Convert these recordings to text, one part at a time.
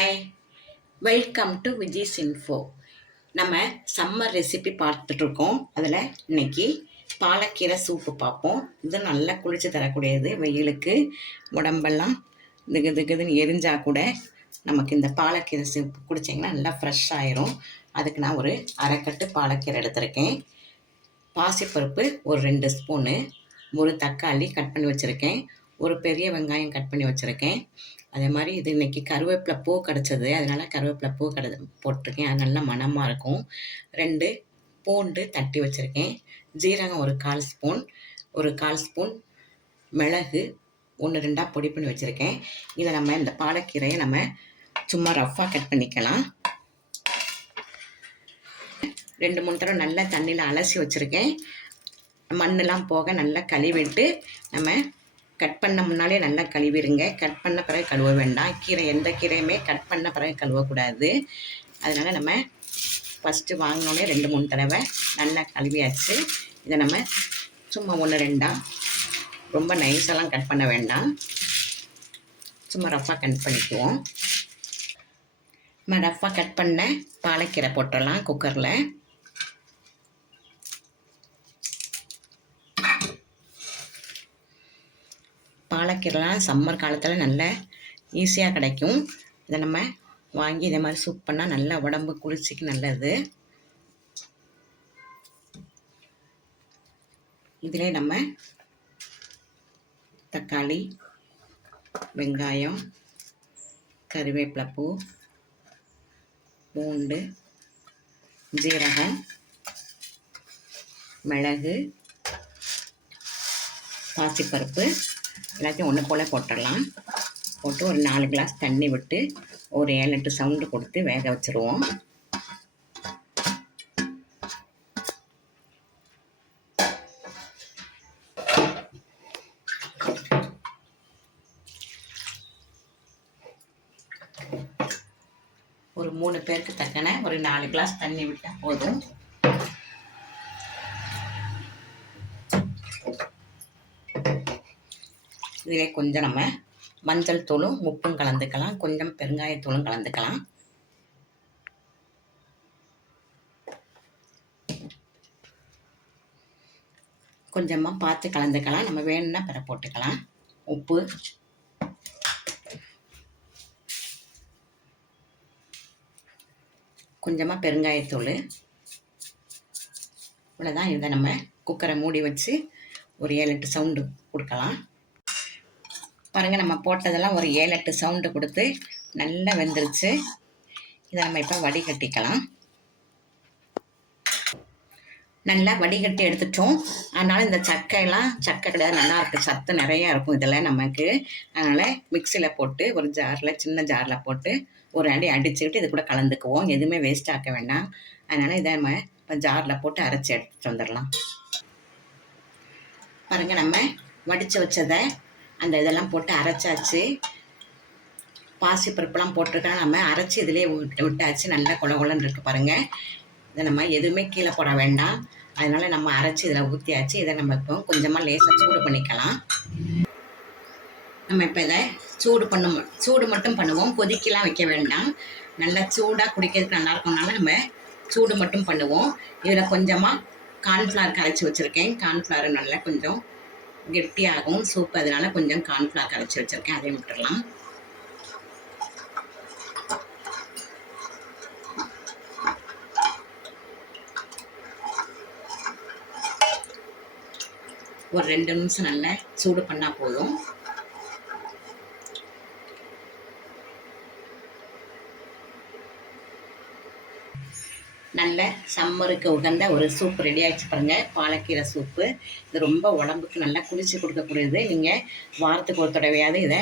Hi, welcome to Vijay's info. நம்ம summer recipe பார்த்துட்ருக்கோம். அதில் இன்னைக்கு பாலக்கீரை சூப்பு பார்ப்போம். இது நல்லா குளிச்சு தரக்கூடியது. வெயிலுக்கு உடம்பெல்லாம் திகு திகுதுன்னு எரிஞ்சால் கூட நமக்கு இந்த பாலக்கீரை சூப்பு குடிச்சிங்கன்னா நல்லா ஃப்ரெஷ் ஆயிரும். அதுக்கு நான் ஒரு அரைக்கட்டு பாலக்கீரை எடுத்திருக்கேன். பாசிப்பருப்பு ஒரு 2 ஸ்பூனு, ஒரு தக்காளி கட் பண்ணி வச்சுருக்கேன், ஒரு பெரிய வெங்காயம் கட் பண்ணி வச்சுருக்கேன். அதே மாதிரி இது இன்றைக்கி கருவேப்பிலை பூ கிடச்சது, அதனால் கருவேப்பிலை பூ போட்டிருக்கேன். அது நல்லா மணமாக இருக்கும். 2 பூண்டு தட்டி வச்சுருக்கேன், ஜீரகம் ஒரு 1/4 ஸ்பூன், ஒரு 1/4 ஸ்பூன் மிளகு 1 2 பொடி பண்ணி வச்சுருக்கேன். இதை நம்ம இந்த பாலக்கீரையை நம்ம சும்மா ரஃப்பாக கட் பண்ணிக்கலாம். 2-3 தடவை நல்லா தண்ணியில் அலசி வச்சுருக்கேன். மண்ணெல்லாம் போக நல்லா கழுவிட்டு நம்ம கட் பண்ண முன்னாலே நல்லா கழுவிடுங்க. கட் பண்ண பிறகு கழுவ வேண்டாம். கீரை எந்த கீரையுமே கட் பண்ண பிறகு கழுவக்கூடாது. அதனால் நம்ம ஃபஸ்ட்டு வாங்கினோடனே 2-3 தடவை நல்லா கழுவியாச்சு. இதை நம்ம சும்மா 1-2 ரொம்ப நைஸெல்லாம் கட் பண்ண வேண்டாம், சும்மா ரஃப்பாக கட் பண்ணிக்குவோம். நம்ம ரஃப்பாக கட் பண்ண பாலக்கீரை போட்டுடலாம் குக்கரில். பாலக்கீரைலாம் சம்மர் காலத்தில் நல்ல ஈஸியாக கிடைக்கும். இதை நம்ம வாங்கி இதே மாதிரி சூப் பண்ணால் நல்லா உடம்பு குளிர்ச்சிக்கு நல்லது. இதிலே நம்ம தக்காளி, வெங்காயம், கருவேப்பிலை பூ, பூண்டு, ஜீரகம், மிளகு, பாசிப்பருப்பு எல்லாத்தையும் ஒன்று போல் போட்டுடலாம். போட்டு ஒரு 4 கிளாஸ் தண்ணி விட்டு ஒரு 7-8 சவுண்டு கொடுத்து வேக வச்சுருவோம். ஒரு 3 பேருக்கு தக்கன ஒரு 4 கிளாஸ் தண்ணி விட்டால் போதும். இதிலே கொஞ்சம் நம்ம மஞ்சள் தூளும் உப்பும் கலந்துக்கலாம், கொஞ்சம் பெருங்காயத்தூளும் கலந்துக்கலாம். கொஞ்சமாக பார்த்து கலந்துக்கலாம், நம்ம வேணும்னா பிற போட்டுக்கலாம். உப்பு, கொஞ்சமாக பெருங்காயத்தூள், இவ்வளோதான். இதை நம்ம குக்கரை மூடி வச்சு ஒரு 7-8 சவுண்டு கொடுக்கலாம். பாருங்கள், நம்ம போட்டதெல்லாம் ஒரு 7-8 சவுண்டு கொடுத்து நல்லா வெந்துருச்சு. இதை நம்ம இப்போ வடிகட்டிக்கலாம். நல்லா வடிகட்டி எடுத்துட்டோம். அதனால் இந்த சக்கை கிடையாது, நல்லா இருக்குது, சத்து நிறையா இருக்கும் இதில் நமக்கு. அதனால் மிக்சியில் போட்டு ஒரு சின்ன ஜாரில் போட்டு ஒரு அடி அடிச்சுக்கிட்டு இது கூட கலந்துக்குவோம். எதுவுமே வேஸ்ட் ஆக்க வேண்டாம். அதனால் இதை நம்ம இப்போ ஜாரில் போட்டு அரைச்சி எடுத்துகிட்டு வந்துடலாம். பாருங்கள், நம்ம வடித்து வச்சதை அந்த இதெல்லாம் போட்டு அரைச்சாச்சு. பாசிப்பருப்புலாம் போட்டுருக்கா நம்ம அரைச்சி இதிலே விட்டாச்சு. நல்லா குளன்னு இருக்குது பாருங்கள். இதை நம்ம எதுவுமே கீழே போட வேண்டாம். அதனால் நம்ம அரைச்சி இதில் ஊற்றியாச்சு. இதை நம்ம இப்போ கொஞ்சமாக லேசாக சூடு பண்ணிக்கலாம். நம்ம இப்போ இதை சூடு மட்டும் பண்ணுவோம், கொதிக்கலாம் வைக்க வேண்டாம். நல்லா சூடாக குடிக்கிறதுக்கு நல்லாயிருக்கும்னால நம்ம சூடு மட்டும் பண்ணுவோம். இதில் கொஞ்சமாக கார்ன்ஃப்ளவர் கரைச்சி வச்சுருக்கேன். கார்ன்ஃப்ளவர் நல்லா கொஞ்சம் கெட்டியாகும் சூப், அதனால கொஞ்சம் கார்ன்ஃப்ளவர் கரைச்சி வச்சுருக்கேன், அதையும் விட்டுடலாம். ஒரு 2 நிமிஷம் நல்லா சூடு பண்ணால் போதும். நல்ல சம்மருக்கு உகந்த ஒரு சூப் ரெடி ஆகிடுச்சு பாருங்கள், பாலக்கீரை சூப்பு. இது ரொம்ப உடம்புக்கு நல்லா குளிர்ச்சி கொடுக்கக்கூடியது. நீங்கள் வாரத்துக்கு ஒரு தடவையாவது இதை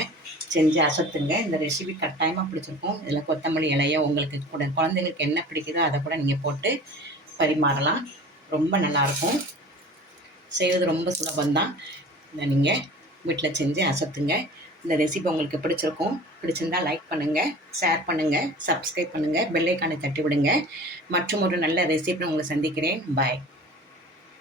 செஞ்சு அசத்துங்க. இந்த ரெசிபி கட்டாயமாக பிடிச்சிருக்கும். இதில் கொத்தமல்லி இலையோ உங்களுக்கு கூட குழந்தைங்களுக்கு என்ன பிடிக்குதோ அதை கூட நீங்கள் போட்டு பரிமாறலாம். ரொம்ப நல்லாயிருக்கும். செய்வது ரொம்ப சுலபந்தான். இதை நீங்கள் வீட்டில் செஞ்சு அசத்துங்க. இந்த ரெசிபி உங்களுக்கு பிடிச்சிருந்தால் லைக் பண்ணுங்கள், ஷேர் பண்ணுங்கள், சப்ஸ்கிரைப் பண்ணுங்கள், பெல் ஐக்கானை தட்டி விடுங்க. மற்றும் ஒரு நல்ல ரெசிபி உங்களை சந்திக்கிறேன். பாய்.